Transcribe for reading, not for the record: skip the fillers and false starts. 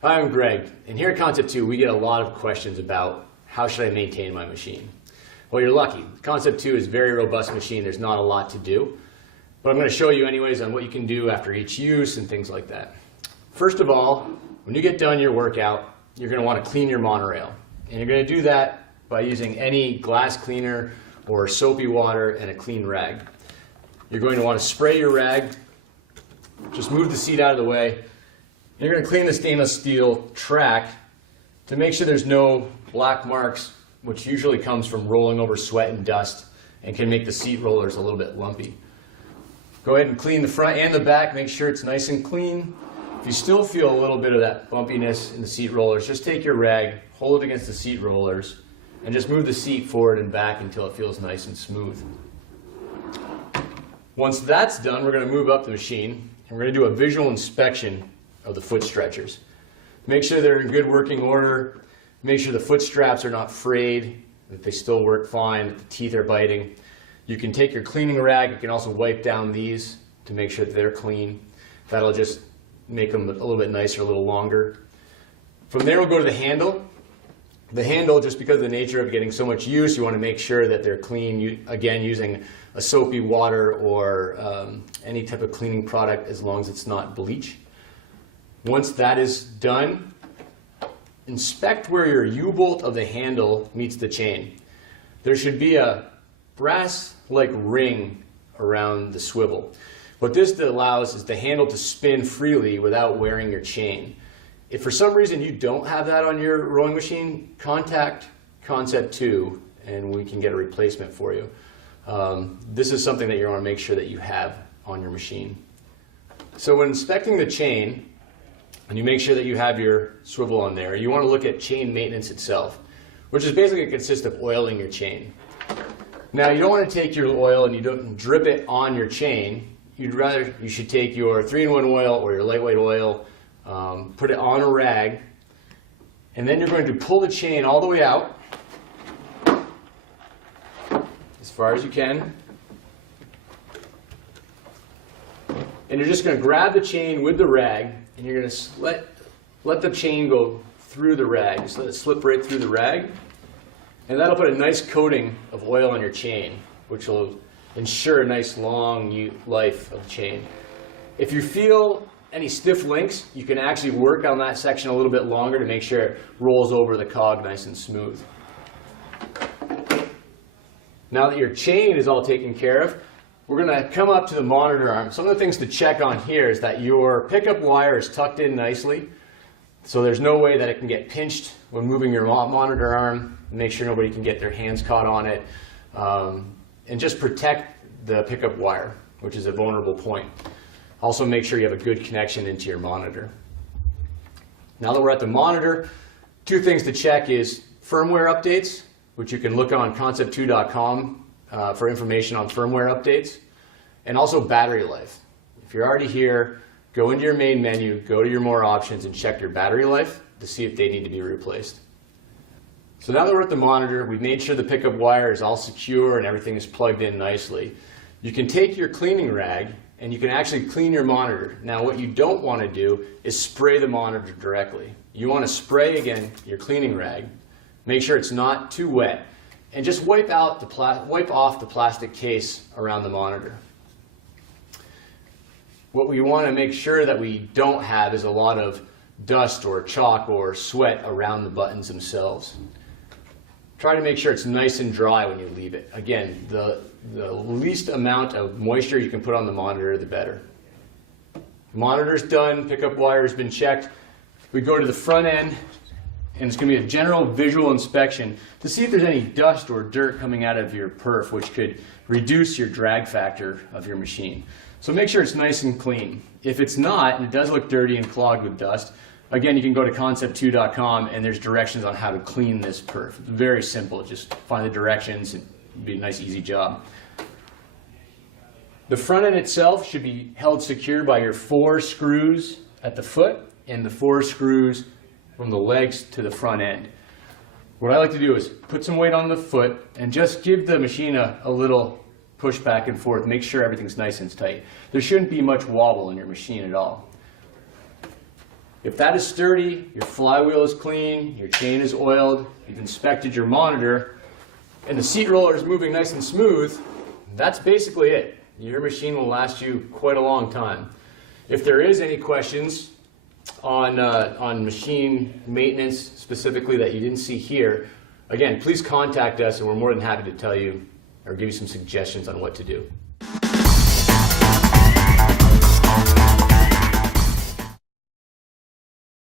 Hi, I'm Greg, and here at Concept2 we get a lot of questions about how should I maintain my machine. Well, you're lucky. Concept2 is a very robust machine. There's not a lot to do, but I'm going to show you anyways on what you can do after each use and things like that. First of all, when you get done your workout, you're going to want to clean your monorail, and you're going to do that by using any glass cleaner or soapy water and a clean rag. You're going to want to spray your rag, just move the seat out of the way. You're going to clean the stainless steel track to make sure there's no black marks, which usually comes from rolling over sweat and dust and can make the seat rollers a little bit lumpy. Go ahead and clean the front and the back, make sure it's nice and clean. If you still feel a little bit of that bumpiness in the seat rollers, just take your rag, hold it against the seat rollers, and just move the seat forward and back until it feels nice and smooth. Once that's done, we're going to move up the machine and we're going to do a visual inspection of the foot stretchers. Make sure they're in good working order. Make sure the foot straps are not frayed, that they still work fine, that the teeth are biting. You can take your cleaning rag, you can also wipe down these to make sure that they're clean. That'll just make them a little bit nicer, a little longer. From there we'll go to the handle. The handle, just because of the nature of getting so much use, you want to make sure that they're clean, again using a soapy water or any type of cleaning product as long as it's not bleach. Once that is done, inspect where your U-bolt of the handle meets the chain. There should be a brass-like ring around the swivel. What this allows is the handle to spin freely without wearing your chain. If for some reason you don't have that on your rowing machine, contact Concept2 and we can get a replacement for you. This is something that you want to make sure that you have on your machine. So when inspecting the chain, and you make sure that you have your swivel on there, you want to look at chain maintenance itself, which is basically consists of oiling your chain. Now you don't want to take your oil and you don't drip it on your chain. You should take your 3-in-1 oil or your lightweight oil, put it on a rag, and then you're going to pull the chain all the way out as far as you can. And you're just going to grab the chain with the rag and you're going to let the chain go through the rag. Just let it slip right through the rag. And that'll put a nice coating of oil on your chain, which will ensure a nice long life of the chain. If you feel any stiff links, you can actually work on that section a little bit longer to make sure it rolls over the cog nice and smooth. Now that your chain is all taken care of, we're going to come up to the monitor arm. Some of the things to check on here is that your pickup wire is tucked in nicely, so there's no way that it can get pinched when moving your monitor arm. Make sure nobody can get their hands caught on it, and just protect the pickup wire, which is a vulnerable point. Also make sure you have a good connection into your monitor. Now that we're at the monitor, two things to check is firmware updates, which you can look on concept2.com for information on firmware updates, and also battery life. If you're already here, go into your main menu, go to your more options, and check your battery life to see if they need to be replaced. So now that we're at the monitor, we've made sure the pickup wire is all secure and everything is plugged in nicely. You can take your cleaning rag and you can actually clean your monitor. Now what you don't want to do is spray the monitor directly. You want to spray, again, your cleaning rag, make sure it's not too wet, and just wipe off the plastic case around the monitor. What we want to make sure that we don't have is a lot of dust or chalk or sweat around the buttons themselves. Try to make sure it's nice and dry when you leave it. Again, the least amount of moisture you can put on the monitor, the better. Monitor's done, pickup wire has been checked. We go to the front end, and it's going to be a general visual inspection to see if there's any dust or dirt coming out of your perf, which could reduce your drag factor of your machine. So make sure it's nice and clean. If it's not, and it does look dirty and clogged with dust, again, you can go to concept2.com and there's directions on how to clean this perf. It's very simple. Just find the directions and it'll be a nice, easy job. The front end itself should be held secure by your 4 screws at the foot and the 4 screws from the legs to the front end. What I like to do is put some weight on the foot and just give the machine a little push back and forth. Make sure everything's nice and tight. There shouldn't be much wobble in your machine at all. If that is sturdy, your flywheel is clean, your chain is oiled, you've inspected your monitor, and the seat roller is moving nice and smooth, that's basically it. Your machine will last you quite a long time. If there is any questions on machine maintenance specifically that you didn't see here, again, please contact us and we're more than happy to tell you or give you some suggestions on what to do.